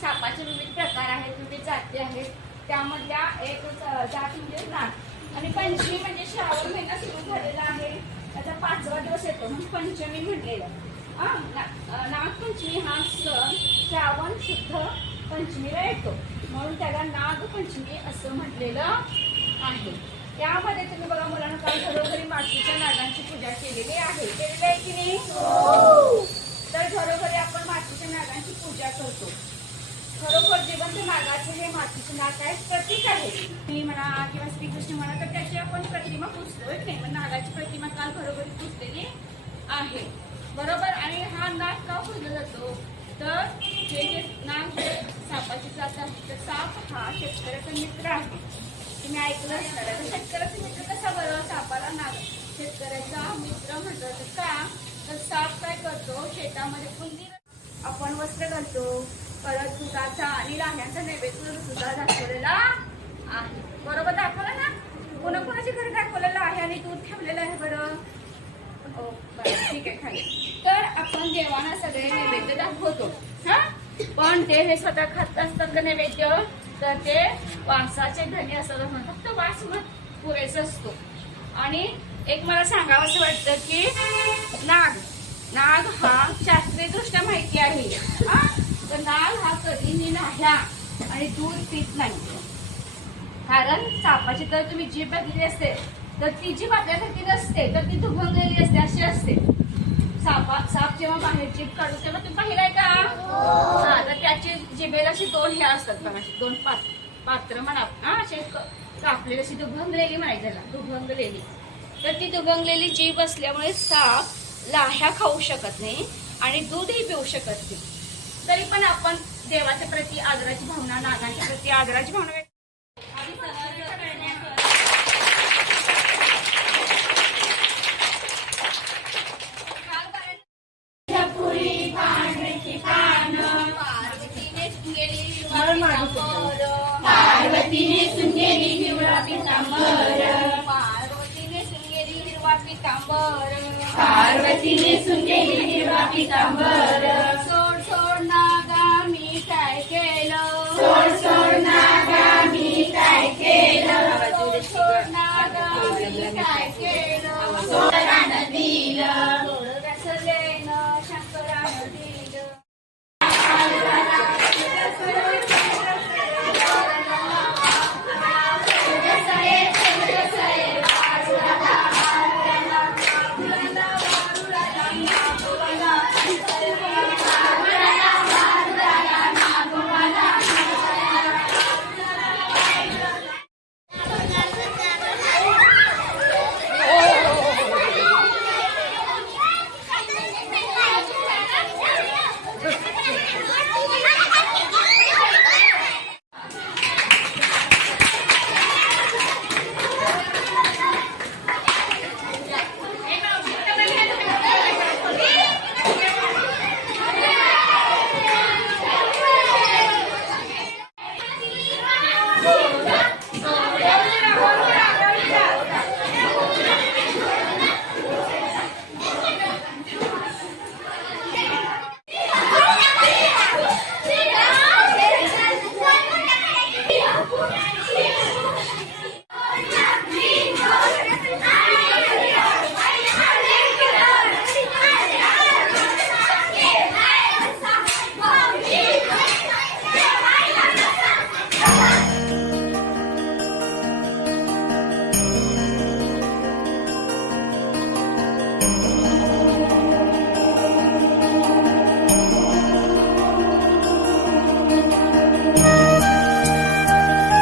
सापाचे विविध प्रकार आहेत, विविध जाती आहेत. त्यामधल्या एक जात म्हणजे नाग. आणि पंचमी म्हणजे श्रावण महिना सुरू झालेला आहे, त्याचा 5वा दिवस येतो म्हणून पंचमी म्हटलेलं. नागपंचमी हा सण श्रावण शुद्ध पंचमीला येतो म्हणून त्याला नागपंचमी असं म्हटलेलं आहे. त्यामध्ये तुम्ही बघा मुलांना काल घरोघरी मातीच्या नागांची पूजा केलेली आहे. केलेली आहे की नाही? तर घरोघरी आपण मातीच्या नागांची पूजा करतो. खरोखर जिवंत नागाचे हे मातीचे नाग आहे, प्रतीक आहे. मी म्हणा किंवा श्रीकृष्ण म्हणा तर त्याची आपण प्रतिमा पुजतोय की नाही. नागाची प्रतिमा काल घरोघरी पुजलेली आहे, बरोबर. आणि हा नाग का पूजला जातो तर हे जे नाग सापाची जात आहे, तर साप हा शेतकऱ्याचा मित्र आहे. तुम्ही ऐकलं असणार. शेतकऱ्याचा मित्र कसा बरं? सापाला नाग शेतकऱ्याचा मित्र म्हणतात का? तर साप काय करतो, शेतामध्ये कुंदीर आपण वस्त्र घालतो, परत दुधाचा आणि लाह्यांचा नैवेद्य सुद्धा दाखवलेला आहे, बरोबर. दाखवलं ना? कोणाकोणाच्या घरी दाखवलेलं आहे आणि दूध ठेवलेलं आहे बरं. ठीक आहे, खाली. तर आपण देवांना सगळे नैवेद्य दाखवतो, पण ते हे स्वतः खात असतात का नैवेद्य? तर ते वासाचे धनी असतात, फक्त वास पुरेसा असतो. आणि एक मला सांगावं असं वाटतं की नाग हा शास्त्रीय दृष्ट्या माहिती आहे, तर नाग हा कधी लाह्या आणि दूध पित नाही. कारण सापाची तर तुम्ही जीभ बघितली असते तर ती जीभ आपल्यासारखी नसते, तर ती दुभंगलेली असते, अशी असते. साप जेव्हा बाहेर जीभ काढतो तेव्हा तुम्ही पाहिलाय का? तर त्याची जिभेला अशी 2 हे असतात बघा, 2 पात्र म्हणा, असे कापलेली अशी दुभंगलेली म्हणायची त्याला, दुभंगलेली. तर ती दुभंगलेली जीभ असल्यामुळे साप लाह्या खाऊ शकत नाही आणि दूधही पिऊ शकत नाही. तरी पण आपण देवाच्या प्रती आदराची भावना, नागांच्या प्रती आदराची भावना पार्वतीने सुंगेरी हिरवा पितांबर, पार्वतीने सुंगेरी हिरवा पितांबर, पार्वतीने सुंगेरी हिरवा पितांबर.